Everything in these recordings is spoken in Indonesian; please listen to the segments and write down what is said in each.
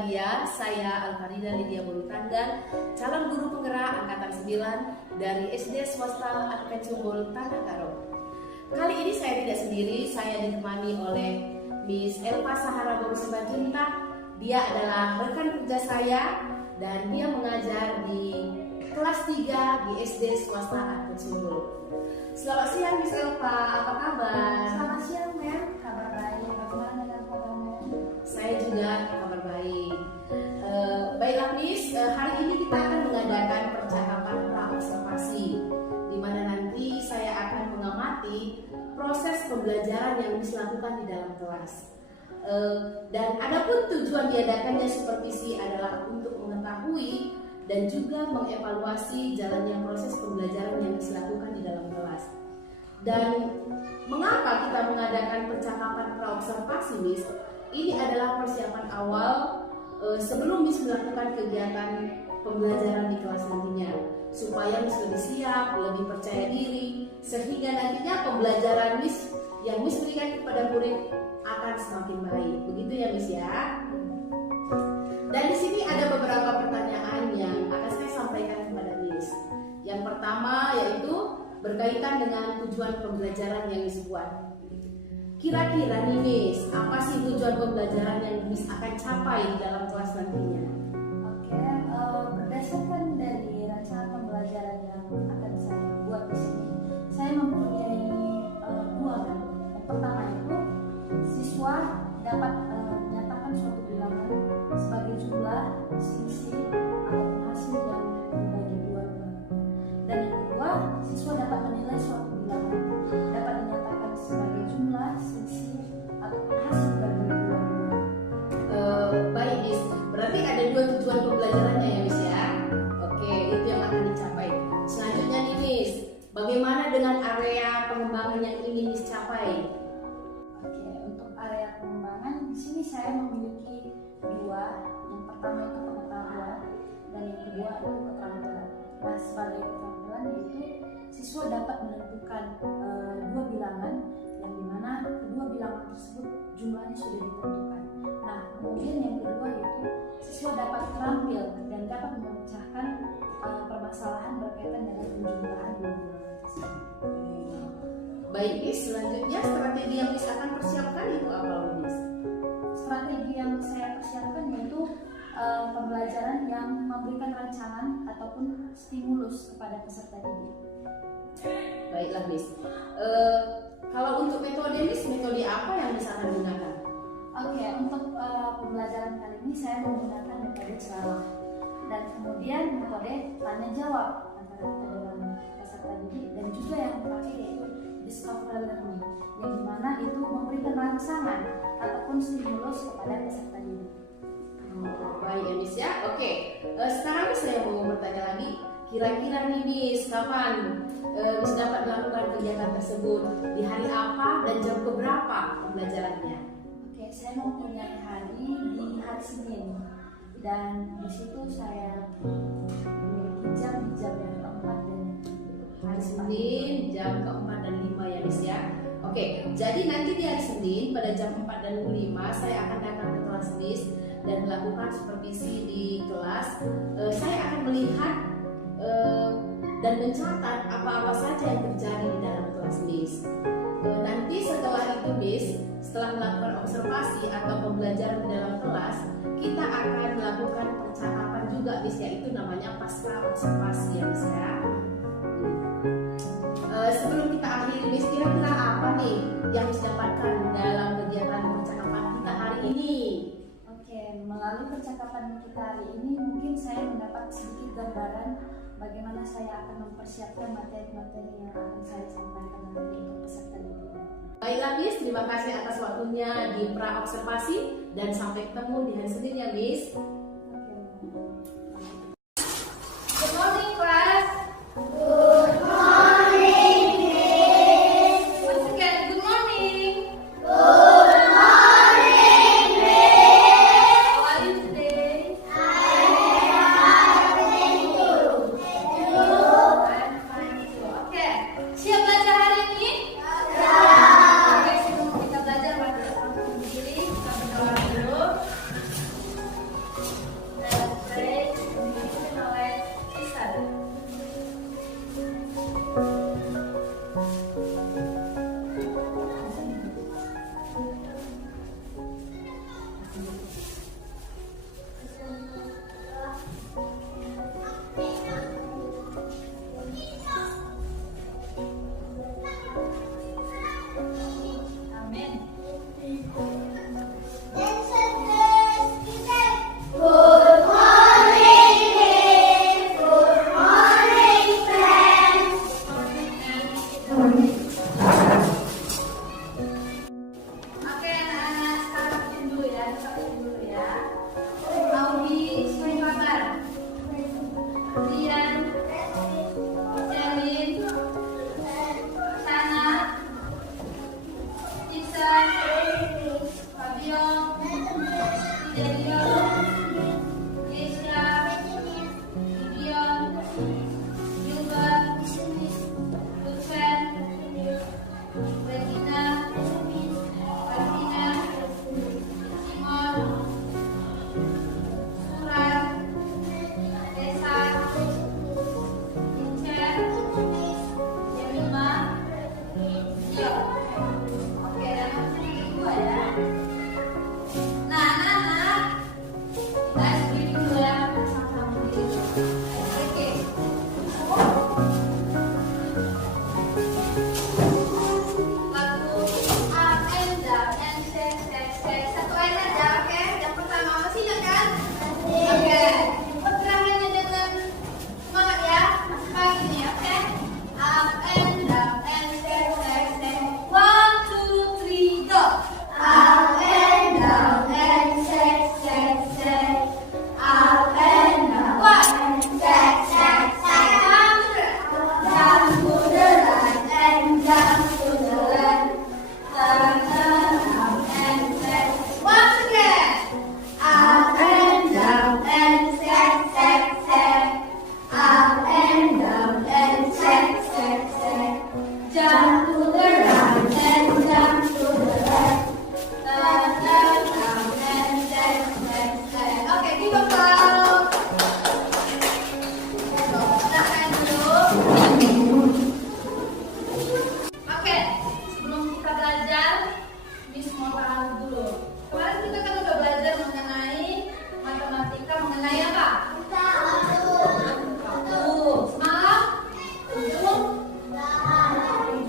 berbahagia, saya Alfarida Lydia Bolutanggan, calon guru penggerak Angkatan 9 dari SD Swasta Advent Sumbul Tanah Karo. Kali ini saya tidak sendiri, saya ditemani oleh Miss Elva Sahara Simanjuntak. Dia adalah rekan kerja saya dan dia mengajar di kelas 3 di SD Swasta Advent Sumbul. Selamat siang Miss Elva, apa kabar? Selamat siang Mem, kabar baik. Bagaimana dengan kabar Mem? Saya juga kabar baik. Baiklah Miss, hari ini kita akan mengadakan percakapan pra-observasi, di mana nanti saya akan mengamati proses pembelajaran yang Miss lakukan di dalam kelas. Dan adapun tujuan diadakannya supervisi adalah untuk mengetahui dan juga mengevaluasi jalannya proses pembelajaran yang Miss lakukan di dalam kelas. Dan mengapa kita mengadakan percakapan pra-observasi Miss? Ini adalah persiapan awal sebelum Miss melakukan kegiatan pembelajaran di kelas nantinya, supaya Miss lebih siap, lebih percaya diri, sehingga nantinya pembelajaran Miss yang Miss berikan kepada murid akan semakin baik. Begitu ya Miss ya. Dan di sini ada beberapa pertanyaan yang akan saya sampaikan kepada Miss. Yang pertama yaitu berkaitan dengan tujuan pembelajaran yang Miss buat. Kira-kira nih Miss, apa sih tujuan pembelajaran yang Miss akan capai di dalam kelas nantinya? Oke, berdasarkan dari rancangan pembelajaran yang akan saya buat di sini, saya mempunyai dua kan. Yang pertama itu siswa dapat menyatakan suatu bilangan sebagai jumlah, selisih, ataupun hasil yang dibagi dua. Dan yang kedua, siswa dapat menilai suatu bilangan dapat dinyatakan sebagai jumlah, selisih, ataupun hasil dari dua. Baik Miss, berarti ada dua tujuan pembelajarannya ya Miss ya. Oke, itu yang akan dicapai. Selanjutnya nih Miss, bagaimana dengan area pengembangan yang ingin Miss capai? Oke, untuk area pengembangan di sini saya memiliki dua. Yang pertama itu pengetahuan dan yang kedua itu keterampilan. Nah, sebagai keterampilan yaitu siswa dapat menentukan dua bilangan yang dimana kedua bilangan tersebut jumlahnya sudah ditentukan. Nah, kemudian yang kedua yaitu siswa dapat terampil dan dapat memecahkan permasalahan berkaitan dengan penjumlahan dua bilangan tersebut. Baik Miss, selanjutnya strategi yang Miss akan persiapkan itu apa Miss? Strategi yang saya persiapkan yaitu pembelajaran yang memberikan rancangan ataupun stimulus kepada peserta didik. Baiklah Miss, kalau untuk metode Miss, metode apa yang Miss akan gunakan? Oke, untuk pembelajaran kali ini saya menggunakan metode ceramah dan kemudian metode tanya jawab antara kita dengan peserta didik, dan juga yang terakhir yaitu discovery learning, yang dimana itu memberikan rangsangan ataupun stimulus kepada peserta didik. Baik ya Miss ya. Oke, sekarang saya mau bertanya lagi. Kira-kira nih Miss, kapan Miss dapat melakukan kegiatan tersebut? Di hari apa dan jam keberapa pembelajarannya? Oke, saya mempunyai hari di hari Senin, dan di situ saya memiliki jam yang keempat dan Hari Senin jam keempat dan 5 ya Miss ya. Oke, jadi nanti di hari Senin pada jam 4 dan 5 saya akan datang ke kelas Miss dan melakukan supervisi di kelas. Saya akan melihat dan mencatat apa-apa saja yang terjadi di dalam kelas Miss. Nanti setelah itu Miss, setelah melakukan observasi atau pembelajaran di dalam kelas, kita akan melakukan percakapan juga Miss, yaitu namanya pasca observasi ya Miss ya. Sebelum kita akhiri Miss, kira-kira apa nih yang Miss dapatkan dalam kegiatan percakapan kita hari ini? Oke, melalui percakapan kita hari ini mungkin saya mendapat sedikit gambaran bagaimana saya akan mempersiapkan materi-materi yang akan saya sampaikan nanti untuk peserta didik. Baiklah Miss, terima kasih atas waktunya di pra-observasi dan sampai ketemu di hari Senin ya Miss. Good morning class. Good morning, Miss. Once again, good morning. Good morning, Miss. How are you today? I'm fine, thank you. I'm fine too. Oke, siap belajar hari ini? Ya. Oke, sebelum kita belajar, mari kita berdiri, kita berdoa dulu. Oke, pergerakannya dengan semangat ya. Masih pagi nih, oke? Up and down and step, step, step. 1, 2, 3, go. Up and down and step, step, step. Up and down and step, step, step. Jump to the right and jump to the left. Turn around and step. Once again. Up and down and step, step, step. Up and down and step, step, step. Jump to the right and jump to the left. Turn around and step, step, step. Oke, give a clap. Silakan dulu. Oke, sebelum kita belajar, Miss mau tahu dulu. Kemarin kita kan udah belajar mengenai matematika, mengenai apa? Semalam?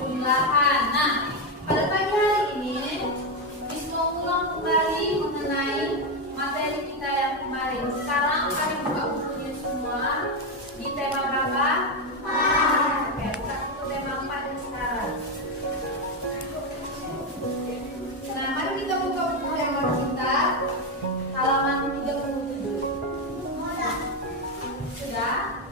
Jumlahan. Nah, pada pagi hari ini, Miss mau ulang kembali mengenai materi kita yang kemarin. Sekarang kalian buka bukunya semua di tema berapa? Oke, buka buku tema 4 yang sekarang. Nah, mari kita buka buku tema kita halaman 37. Sudah?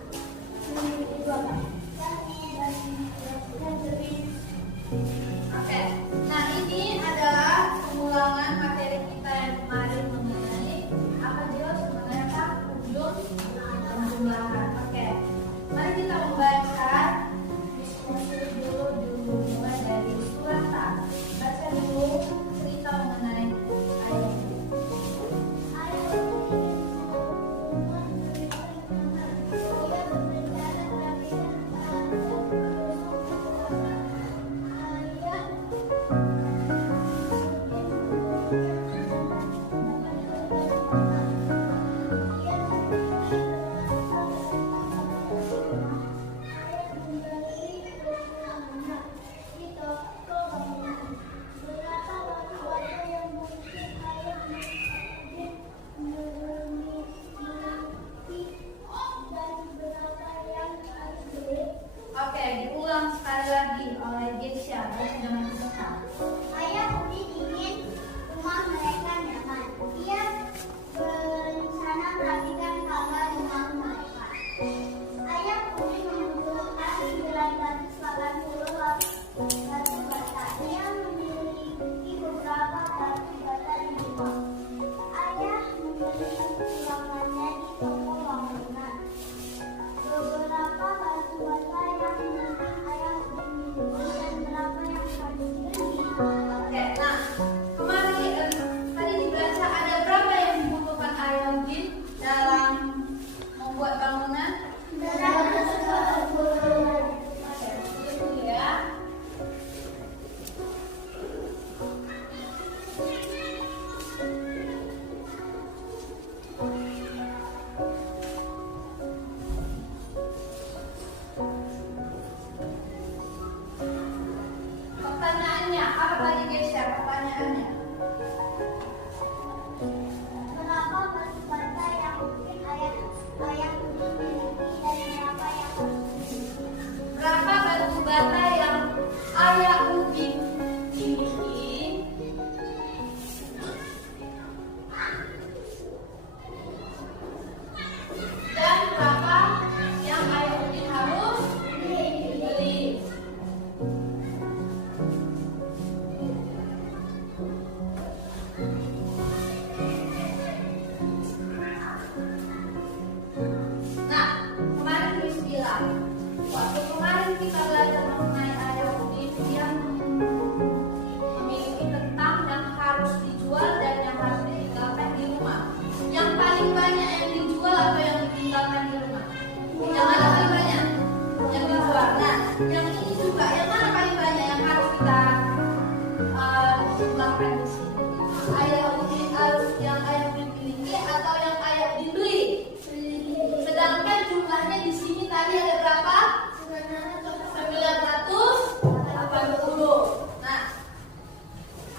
Oke. Nah, ini adalah pengulangan materi kita yang kemarin mengenai apa juga sebenarnya apa? Ujung penjumlahan. Oke. Mari kita membaca diskusi dulu mulai dari surat A. Baca dulu cerita mengenai ayat ini. Oke, diulang sekali lagi oleh Gesya dengan peserta. Ayah Udin ingin rumah mereka nyaman. Dia berencana merapikan kamar rumah mereka. Ayah Udin membutuhkan 980 batu bata. Dia memiliki beberapa batu bata di rumah. Ayah membeli ruangannya di toko bangunan. Beberapa batu bata yang ayah Udin miliki dan berapa yang harus dibeli. Oke, nah kemarin tadi dibaca ada berapa yang dibutuhkan ayah Udin dalam membuat bangunan? 980. Oke, itu ya. Pertanyaannya apa tadi Gesya? Pertanyaannya. Berapa batu bata yang mungkin ayah Udin miliki dan berapa yang harus dibeli? Berapa batu bata yang ayah Udin miliki? Dan berapa yang ayah Udin harus beli? Nah, kemarin Miss bilang, waktu kemarin kita belajar mengenai ayah Udin yang memiliki tentang yang harus dijual dan yang harus ditinggalkan di rumah. Yang paling banyak yang dijual atau yang ditinggalkan di rumah? Yang mana paling banyak? Yang dijual. Nah, yang ini juga, yang mana paling banyak yang harus kita jumlahkan di sini? Ayah Udin yang ayah Udin miliki atau yang ayah Udin beli? Sedangkan jumlahnya di sini tadi ada berapa? 980. Nah,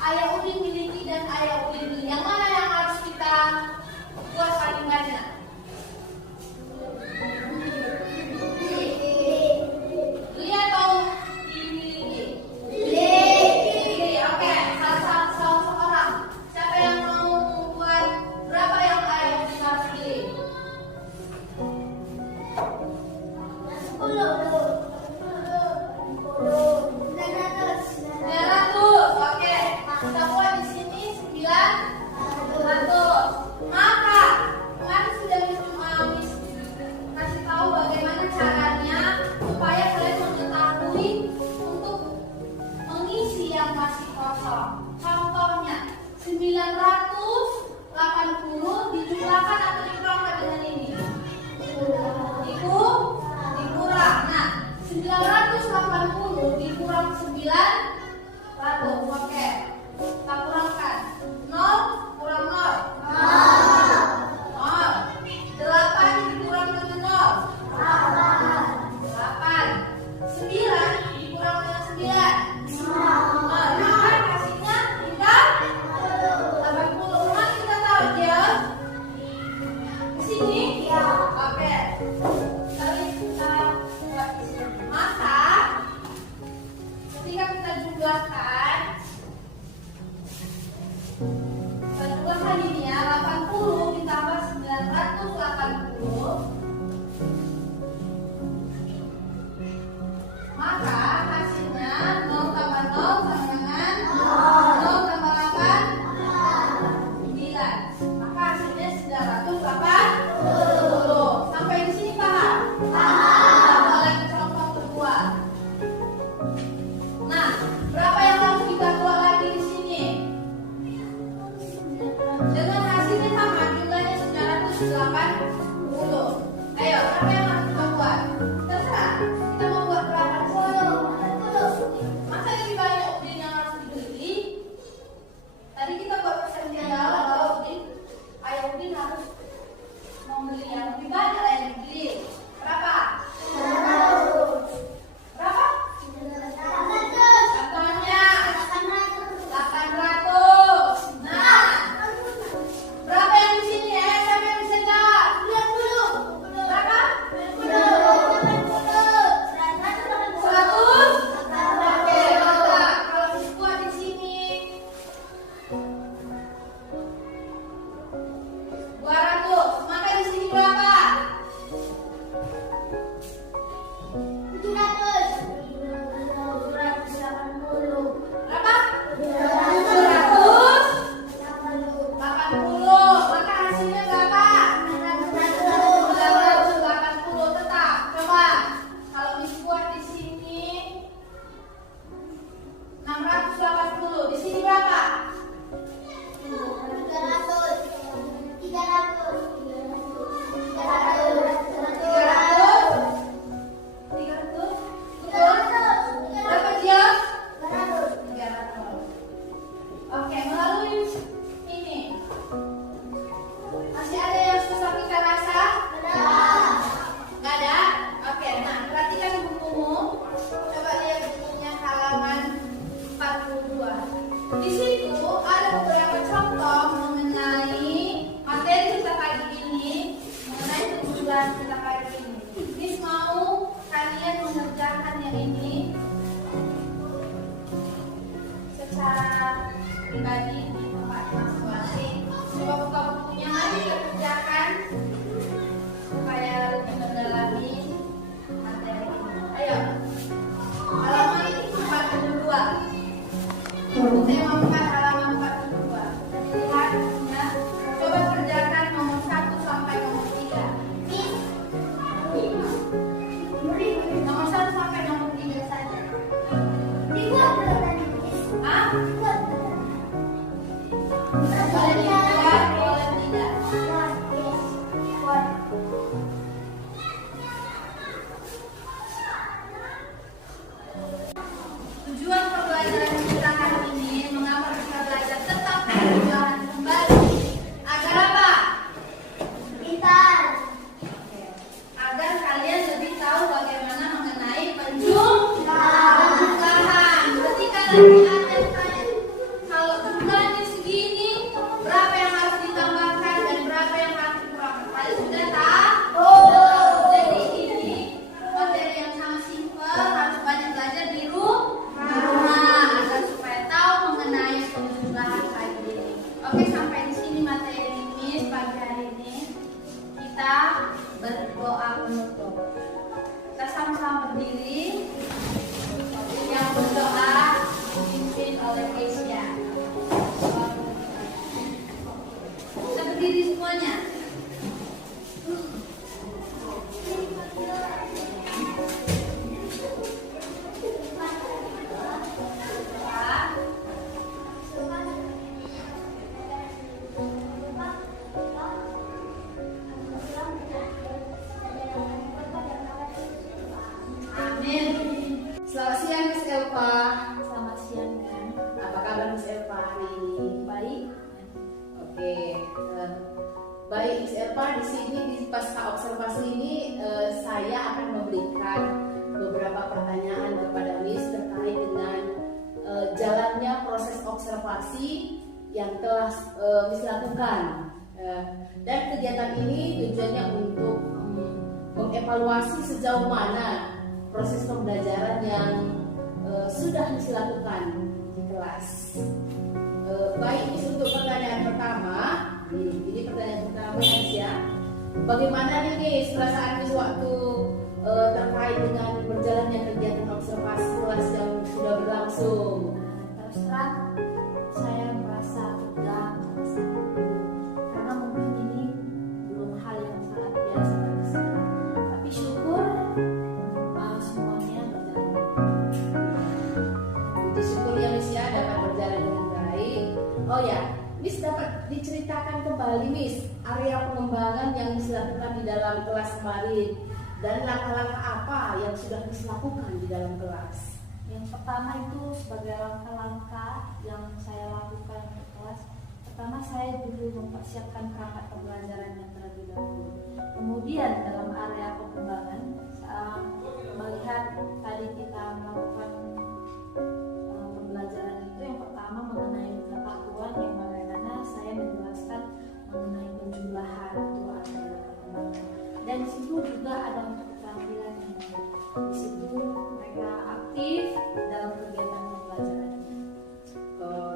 ayah Udin miliki dan ayah Udin beli. Yang mana yang harus kita buat paling banyak? Ayo, berapa yang harus kita buat? Terserah. Kita mau buat berapa? 10. Masa lebih banyak udin yang harus dibeli? Tadi kita buat persenjataan kalau udin. Ayo udin harus membeli yang lebih banyak yang dibeli. Berapa? 100. Berapa? 800. Contohnya 800. 800. Nah, berapa yang di sini? Siapa yang bisa jawab? 90. Berapa? 100. 100? Oke, mantap. Kalau dibuat di sini 200. Maka di sini berapa? 780. Berapa? 780. 780. Maka hasilnya berapa? 780 tetap. Coba kalau dibuat di sini 680. Di sini berapa? 300. Berapa dia? 300. Oke, melalui ini masih ada yang susah kita rasa? Nggak ada? Oke, nah perhatikan di bukumu. Coba lihat bukunya halaman 42. Di situ ada beberapa contoh mengenai materi kita pagi ini, mengenai tujuan kita pagi ini. Miss mau kalian mengerjakannya ini secara pribadi di tempat masing-masing. Coba buka bukunya, mari kita kerjakan supaya lebih mendalami materi ini. Ayo, halaman 42. Tema 4 halaman 42. Lihat bukunya. Coba kerjakan nomor 1 sampai nomor 3. Nomor 1 sampai nomor 3 saja. Hah? Boleh dibuat, boleh tidak. Tujuan pembelajaran kita hari ini, mengapa kita belajar tetap berjualan kembali? Agar apa? Agar kalian lebih tahu bagaimana mengenai penjumlahan. Ketika nanti ada tanya, kalau jumlahnya segini, berapa yang harus ditambahkan dan berapa yang harus dikurangkan? Kalian sudah tahu? Jadi ini materi yang sangat simpel, harus banyak belajar di rumah agar supaya tahu mengenai penjumlahan pagi ini. Oke, sampai di sini materi ini pagi hari ini. Kita berdoa penutup. Kita sama-sama berdiri. Yang berdoa dipimpin oleh Kesia. Kita berdiri semuanya. Amin. Selamat siang Miss Elva. Selamat siang kan. Apa kabar Miss Elva hari ini? Baik. Oke, baik Miss Elva, di sini di pasca observasi ini saya akan memberikan beberapa pertanyaan kepada Miss terkait dengan jalannya proses observasi yang telah Miss lakukan. Dan kegiatan ini tujuannya untuk mengevaluasi sejauh mana proses pembelajaran yang sudah Miss lakukan di kelas. Baik, Miss, untuk pertanyaan pertama, ini pertanyaan pertama ya. Bagaimana nih Miss perasaan Miss waktu terkait dengan berjalannya kegiatan observasi kelas yang sudah berlangsung? Terus terang saya merasa tegang, merasa karena mungkin ini belum hal yang sangat biasa bagi saya. Tapi syukur semuanya berjalan. Puji syukur ya Miss ya, dapat berjalan dengan baik. Oh ya, Miss dapat diceritakan kembali Miss area pengembangan yang dilakukan di dalam kelas kemarin dan langkah-langkah apa yang sudah Miss lakukan di dalam kelas? Yang pertama itu sebagai langkah-langkah yang saya lakukan untuk kelas. Pertama, saya dulu mempersiapkan perangkat pembelajaran yang terlebih dahulu. Kemudian dalam area pengembangan, melihat tadi kita melakukan pembelajaran itu, yang pertama mengenai pengetahuan, yang bagaimana saya menjelaskan mengenai penjumlahan itu adalah pengembangan. Dan di situ juga ada untuk keterampilan yang baik. Di situ mereka aktif dalam kegiatan pembelajaran.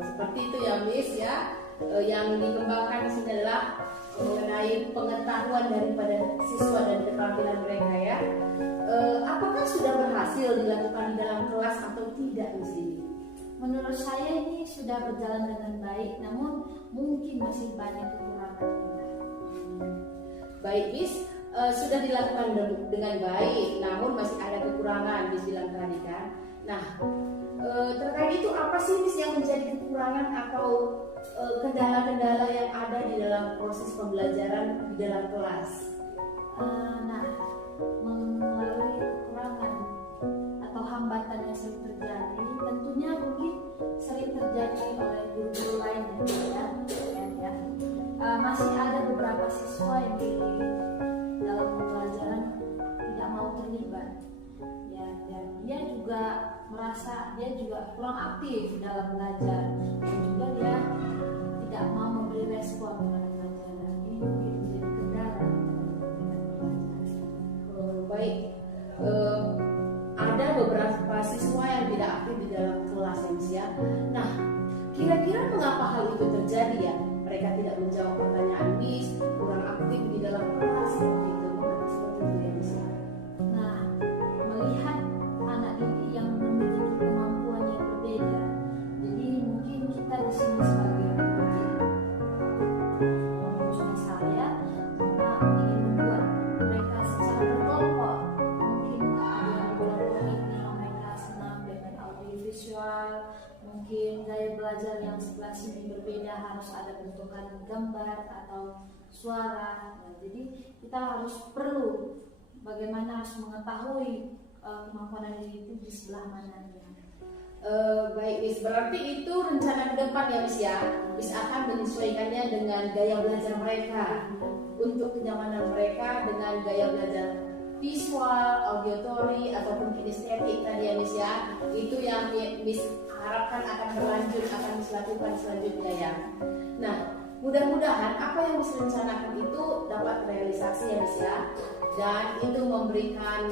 Seperti itu ya Miss ya. Yang dikembangkan di sini adalah mengenai pengetahuan daripada siswa dan keterampilan mereka ya. Apakah sudah berhasil dilakukan di dalam kelas atau tidak di sini? Menurut saya ini sudah berjalan dengan baik, namun mungkin masih banyak kekurangannya. Baik Miss, sudah dilakukan dengan baik, namun masih ada kekurangan Miss bilang tadi kan. Nah, terkait itu apa sih Miss yang menjadi kekurangan atau kendala-kendala yang ada di dalam proses pembelajaran di dalam kelas? Nah, melalui kekurangan atau hambatan yang sering terjadi, tentunya mungkin sering terjadi oleh guru-guru lain ya. Masih ada beberapa siswa yang di dalam pembelajaran tidak mau terlibat. Ya, dan dia juga merasa dia juga kurang aktif dalam belajar, dan juga dia tidak mau memberi respon terhadap pelajaran. Ini mungkin menjadi kendala dengan pembelajaran. Baik, ada beberapa siswa yang tidak aktif di dalam kelas ya. Nah, kira-kira mengapa hal itu terjadi ya? Mereka tidak menjawab pertanyaan Miss, kurang aktif di dalam kelas seperti itu. Mengapa seperti itu ya Miss? Nah, melihat anak didik yang memiliki kemampuan yang berbeda, jadi mungkin kita di sini sebagai maksud saya, kita ingin membuat mereka secara berkelompok. Mungkin ada yang kelompok ini mereka senang dengan audiovisual, mungkin gaya belajar yang sebelah sini berbeda, harus ada bentukan gambar atau suara. Nah, jadi kita harus perlu bagaimana harus mengetahui kemampuan diri itu di sebelah mananya. Baik Miss, berarti itu rencana ke depan ya Miss ya. Miss akan menyesuaikannya dengan gaya belajar mereka, untuk kenyamanan mereka dengan gaya belajar visual, auditory ataupun kinestetik tadi ya Miss ya. Itu yang Miss harapkan akan berlanjut, akan Miss lakukan selanjutnya ya. Nah, mudah-mudahan apa yang Miss rencanakan itu dapat realisasi ya Miss ya, dan itu memberikan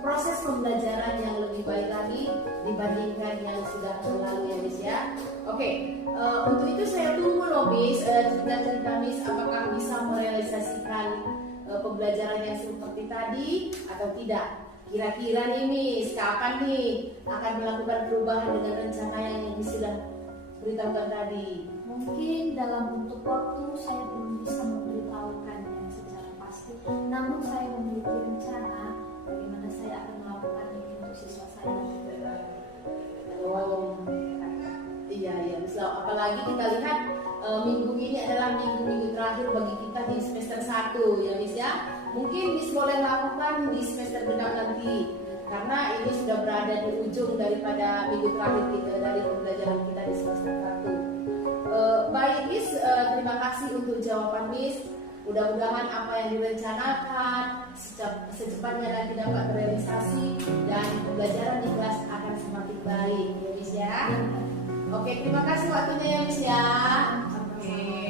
proses pembelajaran yang lebih baik lagi dibandingkan yang sudah berlalu ya Miss ya. Oke, untuk itu saya tunggu loh Miss, cerita-cerita Miss apakah bisa merealisasikan pembelajaran yang seperti tadi atau tidak. Kira-kira nih Miss, kapan nih akan melakukan perubahan dengan rencana yang Miss sudah beritahukan tadi? Mungkin dalam bentuk waktu saya belum bisa memberitahukannya secara pasti, namun saya memiliki rencana bagaimana saya akan melakukan ini untuk siswa saya. Oh, iya. Apalagi kita lihat minggu ini adalah minggu-minggu terakhir bagi kita di semester 1 ya Miss ya. Mungkin Miss boleh lakukan di semester genap nanti, karena ini sudah berada di ujung daripada minggu terakhir kita dari pembelajaran kita di semester 1. Baik Miss, terima kasih untuk jawaban Miss. Mudah-mudahan apa yang direncanakan secepatnya nanti dapat terrealisasi dan pembelajaran di kelas akan semakin baik ya Miss ya. Oke, terima kasih waktunya ya Miss ya. Oke.